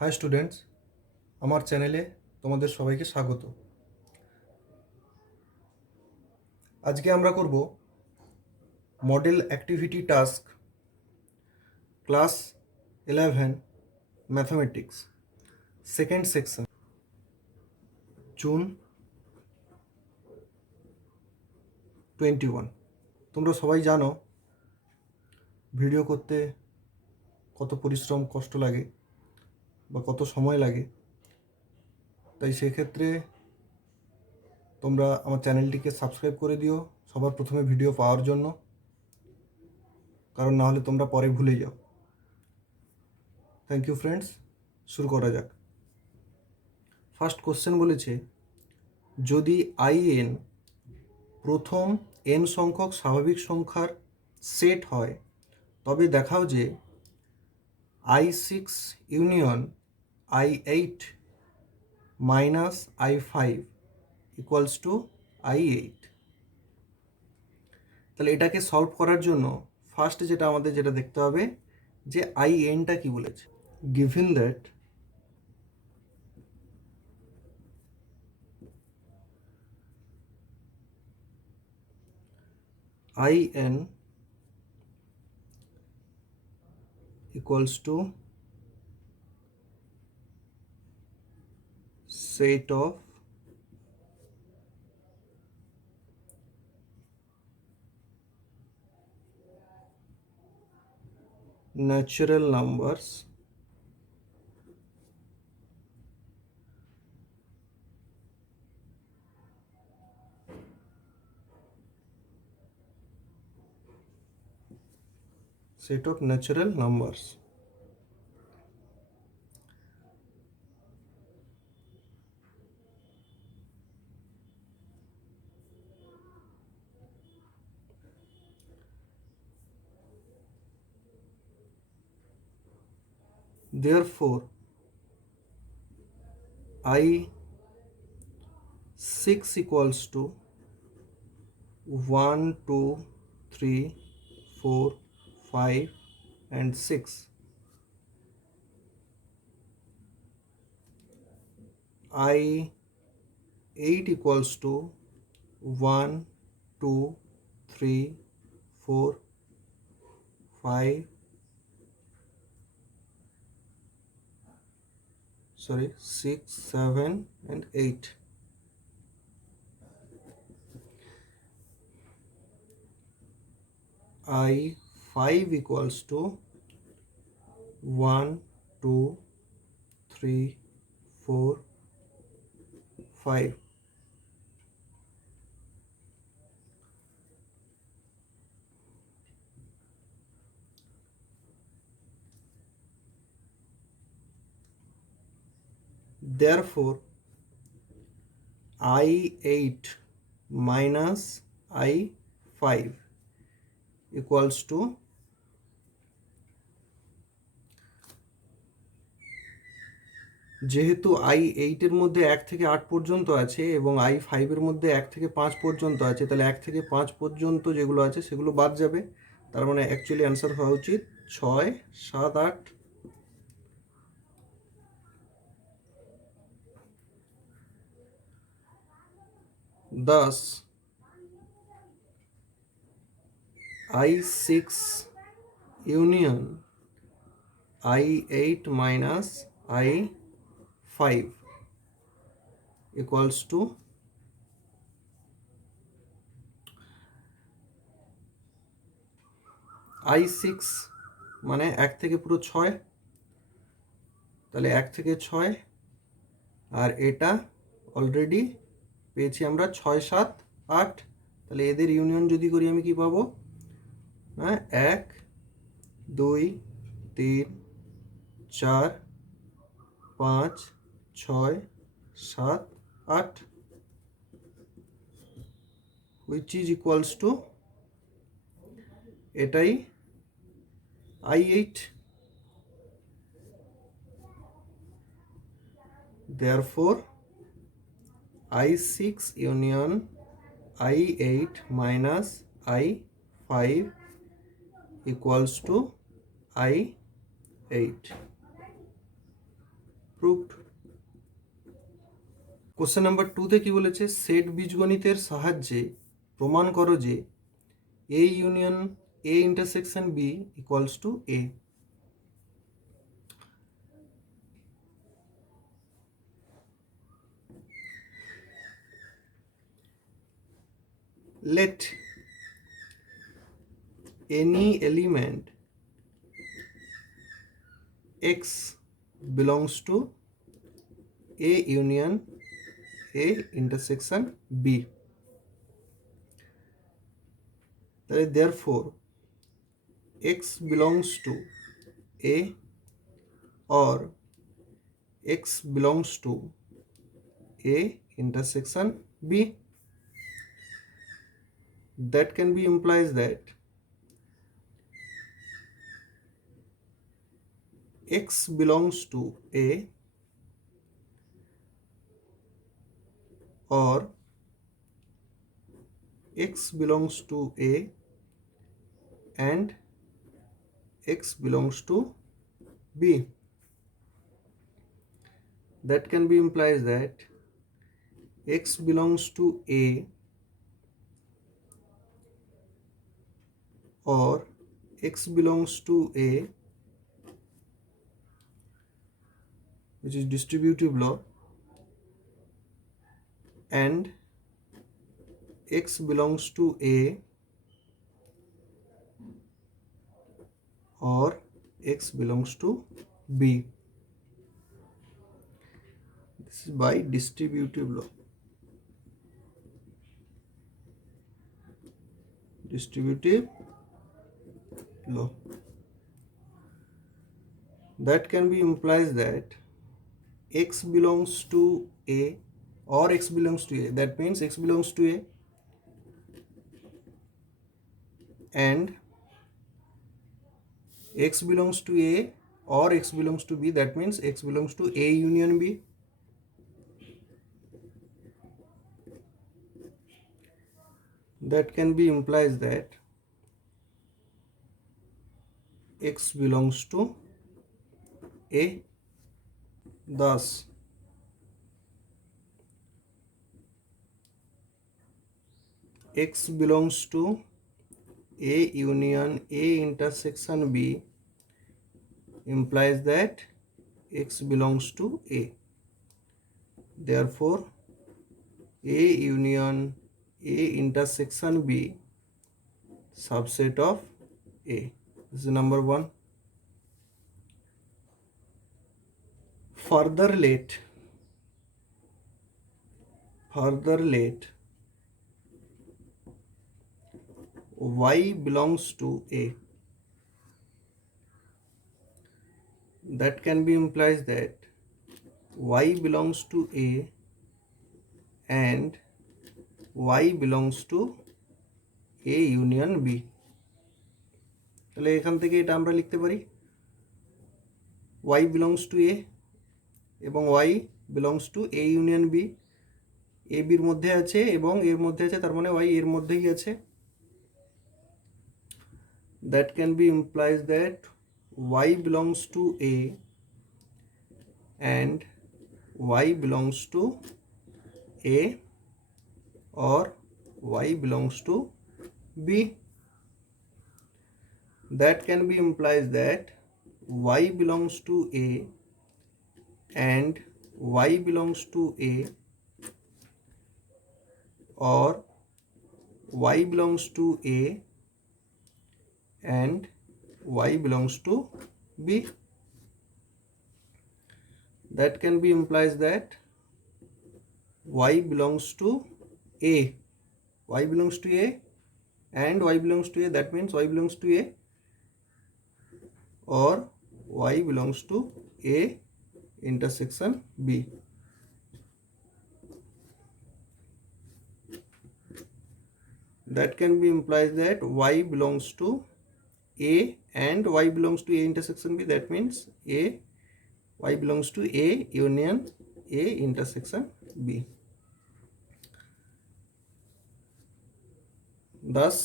High students, আমার চ্যানেলে তোমাদের সবাইকে স্বাগত। আজকে আমরা করব model activity task class 11 mathematics second section, June 21। তোমরা সবাই জানো ভিডিও করতে কত পরিশ্রম কষ্ট লাগে বা কত সময় লাগে। তাই সেক্ষেত্রে তোমরা আমার চ্যানেলটিকে সাবস্ক্রাইব করে দিও সবার প্রথমে ভিডিও পাওয়ার জন্য, কারণ না হলে তোমরা পরে ভুলে যাও। থ্যাংক ইউ ফ্রেন্ডস, শুরু করা যাক। ফার্স্ট কোশ্চেন বলেছে, যদি IN প্রথম n সংখ্যক স্বাভাবিক সংখ্যার সেট হয় তবে দেখাও যে I6 union I8 minus I5 equals to I8। তাহলে এটাকে সলভ করার জন্য ফার্স্ট আমাদের যেটা দেখতে হবে যে INটা কি বলেছে। Given that IN equals to set of natural numbers set of natural numbers। Therefore I6 equals to 1 2 3 4 5 and 6, I8 equals to 1 2 3 4 5 6 7 and 8। I5 equals to 1 2 3 4 5। Therefore I8 minus I5 equals to যেহেতু I8 এর মধ্যে 1 থেকে 8 পর্যন্ত আছে এবং I5 এর মধ্যে 1 থেকে 5 পর্যন্ত আছে, তাহলে 1 থেকে 5 পর্যন্ত যেগুলো আছে সেগুলো বাদ যাবে। তার মানে অ্যাকচুয়ালি অ্যান্সার হওয়া উচিত 6 7 8। Thus I6 union I8 minus I5 equals to I6 মানে 1 থেকে পুরো 6, তাহলে 1 থেকে 6, আর এটা অলরেডি পেয়েছি আমরা 6 7 8। তাহলে এদের ইউনিয়ন যদি করি আমি কি পাবো? হ্যাঁ, 1 2 3 4 5 6 7 8 which is equals to এটাই I8। Therefore I6 union I8 minus I5 equals to I8। Proved. Question number 2-তে কি বলেছে, সেট বীজগণিতের সাহায্যে প্রমাণ করো যে A union A intersection B equals to A. let any element x belongs to a union a intersection b, therefore x belongs to a or x belongs to a intersection b. That can be implies that x belongs to a or x belongs to a and x belongs to b. That can be implies that x belongs to a or x belongs to a, which is distributive law, and x belongs to a or x belongs to b. This is by distributive law. Distributive law. That can be implies that x belongs to a or x belongs to a. That means x belongs to a and x belongs to a or x belongs to b. That means x belongs to a union b. That can be implies that x belongs to a. Thus x belongs to a union a intersection b implies that x belongs to a. Therefore a union a intersection b subset of a. This is number 1. Further let y belongs to a. That can be implies that y belongs to a and y belongs to a union b. তাহলে এখান থেকে এটা আমরা লিখতে পারি y belongs to a এবং y belongs to a union b. a b এর মধ্যে আছে এবং এর মধ্যে আছে, তার মানে y এর মধ্যেই আছে. That can be implies that y belongs to a and y belongs to a or y belongs to b. That can be implies that y belongs to a and y belongs to a or y belongs to a and y belongs to b. That can be implies that y belongs to a, y belongs to a and y belongs to a. That means y belongs to a or y belongs to a intersection b. That can be implies that y belongs to a and y belongs to a intersection b. That means a, y belongs to a union a intersection b. Thus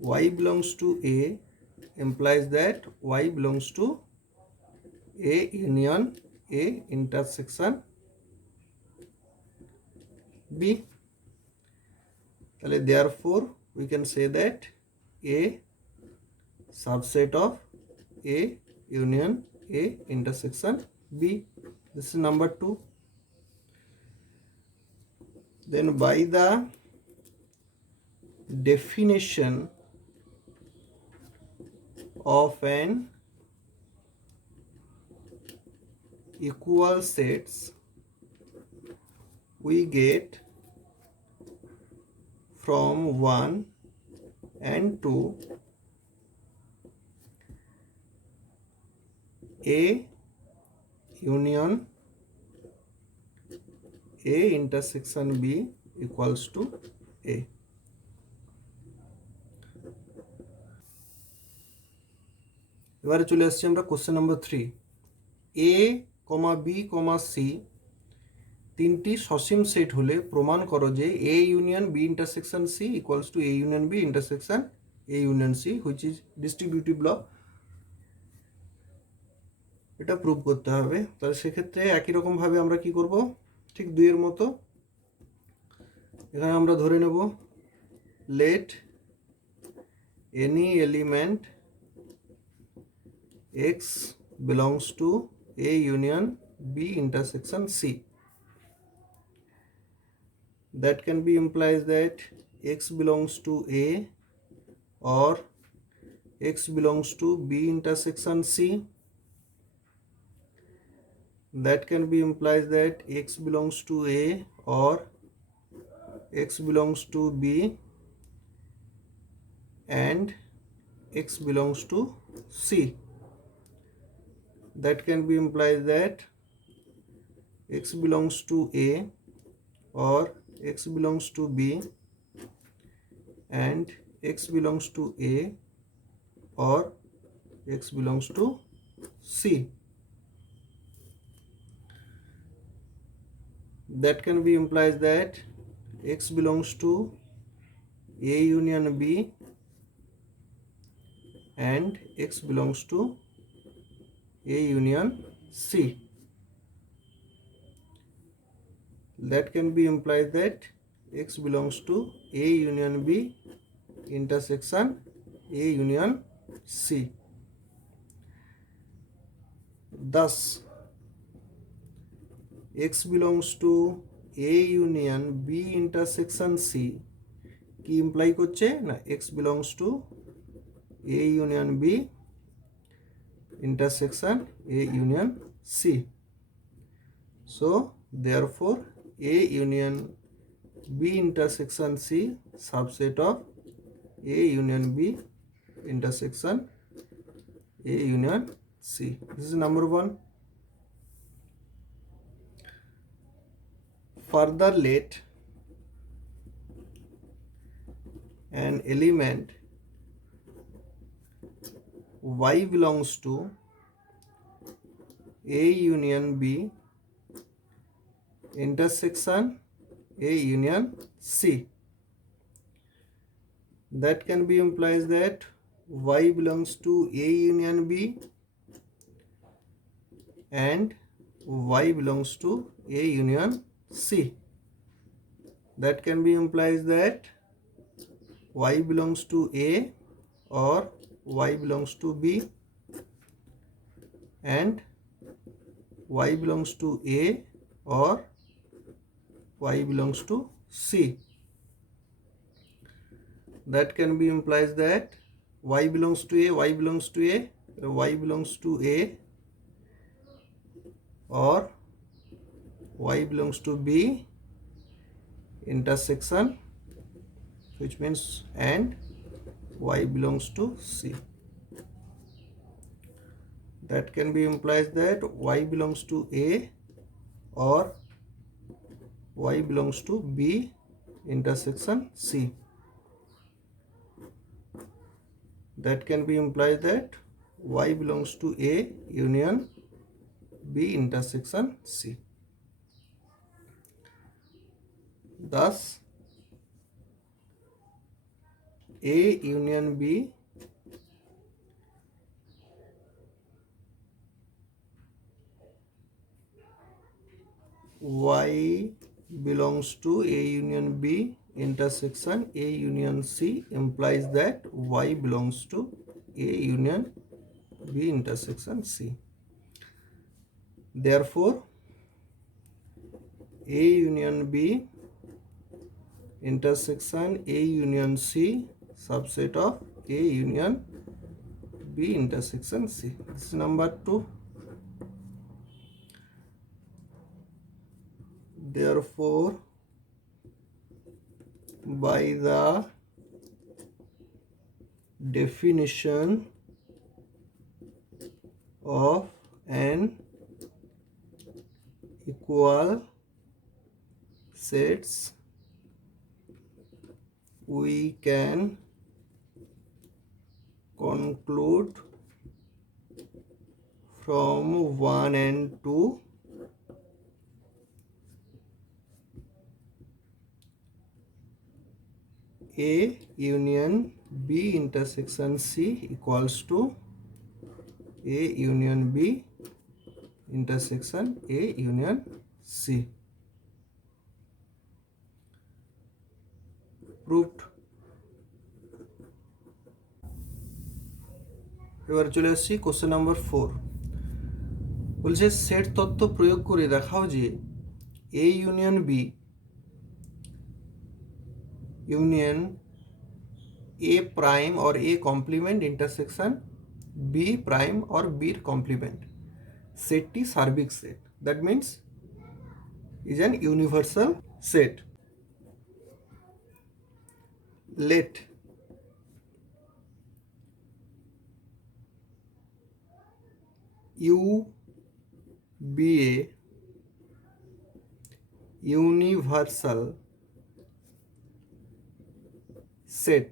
y belongs to a implies that y belongs to A union A intersection B. তাহলে therefore we can say that A subset of A union A intersection B. This is number 2. Then by the definition of an equal sets, we get from 1 and 2 A union A intersection B equals to A. এবারে চলে আসছি আমরা question number 3. A, B, C তিনটি সসীম set হলে প্রমাণ করো যে A union B intersection C equals to A union B intersection A union C which is distributive law. এটা প্রুভ করতে হবে। তাহলে সেক্ষেত্রে একই রকমভাবে আমরা কি করব, ঠিক 2 এর মতো এখানে আমরা ধরে নেব let any element x belongs to A union B intersection C. That can be implies that x belongs to A or x belongs to B intersection C. That can be implies that x belongs to A or x belongs to B and x belongs to C. That can be implies that x belongs to A or x belongs to B and x belongs to A or x belongs to C. That can be implies that x belongs to A union B and x belongs to A union C. That can be implied that x belongs to A union B intersection A union C. Thus x belongs to A union B intersection C কি imply করছে না x belongs to A union B intersection A union C. So therefore A union B intersection C subset of A union B intersection A union C. This is number 1. Further let an element y belongs to A union B intersection A union C. That can be implies that y belongs to A union B and y belongs to A union C. That can be implies that y belongs to A or y belongs to B and y belongs to A or y belongs to C. That can be implies that y belongs to A, y belongs to A, y belongs to A or y belongs to B intersection, which means and y belongs to C. That can be implies that y belongs to A or y belongs to B intersection C. That can be implies that y belongs to A union B intersection C. Thus A union B y belongs to A union B intersection A union C implies that y belongs to A union B intersection C. Therefore, A union B intersection A union C subset of A union B intersection C. This is number 2. Therefore, by the definition of an equal sets, we can conclude from 1 and 2 A union B intersection C equals to A union B intersection A union C. Proved. এবার চলে আসছি question number 4। বলছে set তত্ত্ব প্রয়োগ করে দেখাও যে A union B union A prime or A complement intersection B prime or B complement সেটটি সার্বিক set, that means is an universal set. Let U be a universal set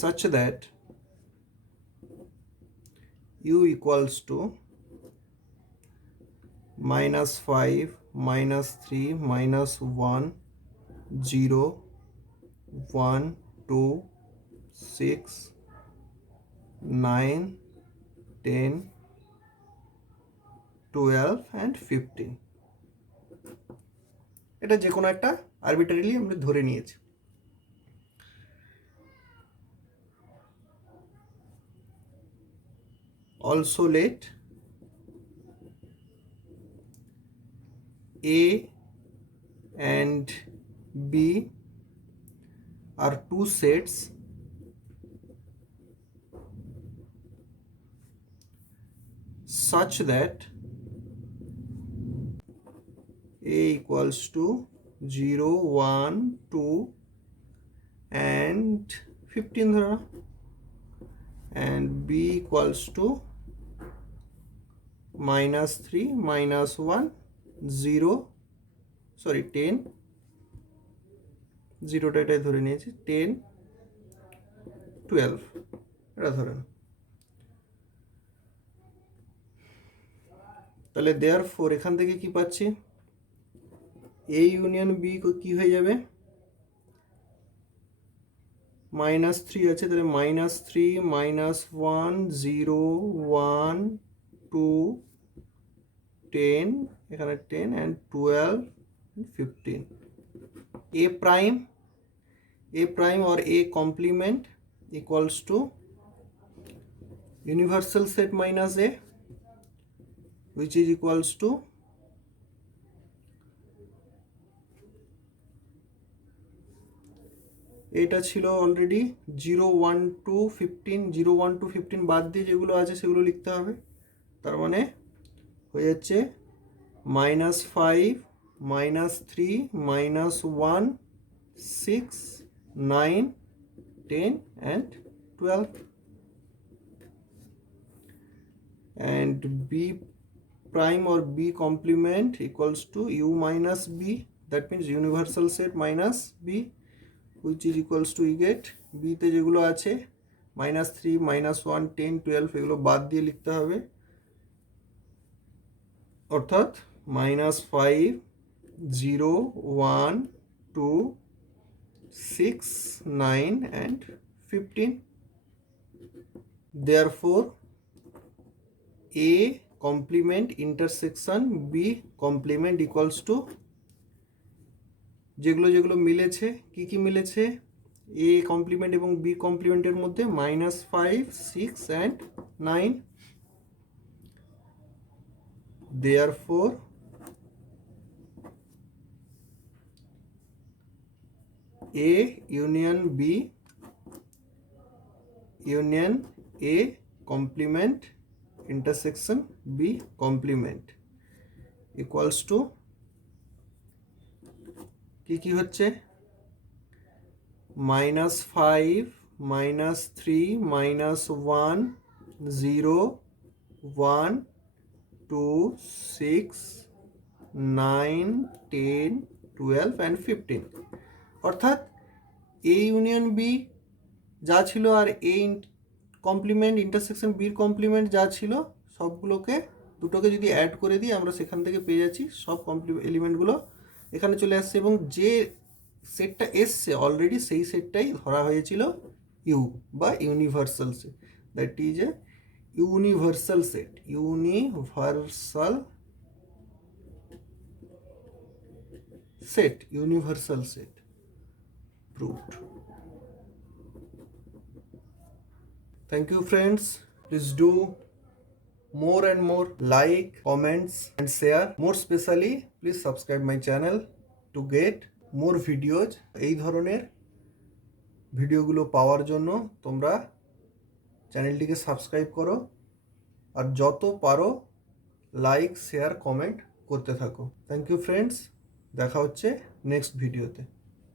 such that U equals to -5, -3, -1, 0, 1, 2, 6, 9, 10, 12 and 15. এটা যে কোনো একটা আরবিট্রারিলি আমরা ধরে নিয়েছি। Also let A and B are two sets such that A equals to 0, 1, 2 and 15 ধরে নাও, and B equals to -3, -1, 0, sorry 10, 0টা এটাই ধরে নিয়েছি, 10, 12 এটা ধরে নাও। তাহলে therefore এখান থেকে কি পাচ্ছি, A ইউনিয়ন B কি হয়ে যাবে, -3 আছে, তাহলে -3, -1, 0, 1, 2, 10, এখানে 10 and 12, 15. A prime or A complement equals to universal set minus A, which is equals to এটা ছিল অলরেডি 0, 1, 2, 15, 0, 1, 2, 15 বাদ দিয়ে যেগুলো আছে সেগুলো লিখতে হবে। তার মানে হয়ে যাচ্ছে -5, -3, -1, 6, 9, 10 and 12. And B prime or B complement equals to U minus B, that means universal set minus B, which is equals to, you get B তে যেগুলো আছে -3, -1, 10, 12 এগুলো বাদ দিয়ে লিখতে হবে, অর্থাৎ -5, 0, 1, 2, 6, 9 and 15. Therefore A complement intersection B complement equals to, যেগুলো যেগুলো মিলেছে, কি কি মিলেছে, এ কমপ্লিমেন্ট এবং বি কমপ্লিমেন্টের মধ্যে -5, 6 and 9, therefore A union B union A complement intersection B complement equals to কি কি হচ্ছে, -5, -3, -1, 0, 1, 2, 6, 9, 10, 12 and 15। অর্থাৎ এ ইউনিয়ন বি যা ছিল আর এ কমপ্লিমেন্ট ইন্টারসেকশন বির কমপ্লিমেন্ট যা ছিল সবগুলোকে দুটোকে যদি অ্যাড করে দিই আমরা সেখান থেকে পেয়ে যাচ্ছি সব এলিমেন্টগুলো এখানে চলে আসছে, এবং যে সেটটা এসছে অলরেডি সেই সেটটাই ধরা হয়েছিল ইউ বা universal set, that is a universal set, universal set proved. Thank you friends, please do more and more like, comments and share. More specially please subscribe my channel to get more videos. এই ধরনের ভিডিওগুলো পাওয়ার জন্য তোমরা চ্যানেলটিকে subscribe করো আর যত পারো like, share, comment করতে থাকো। থ্যাংক ইউ ফ্রেন্ডস, দেখা হচ্ছে নেক্সট ভিডিওতে।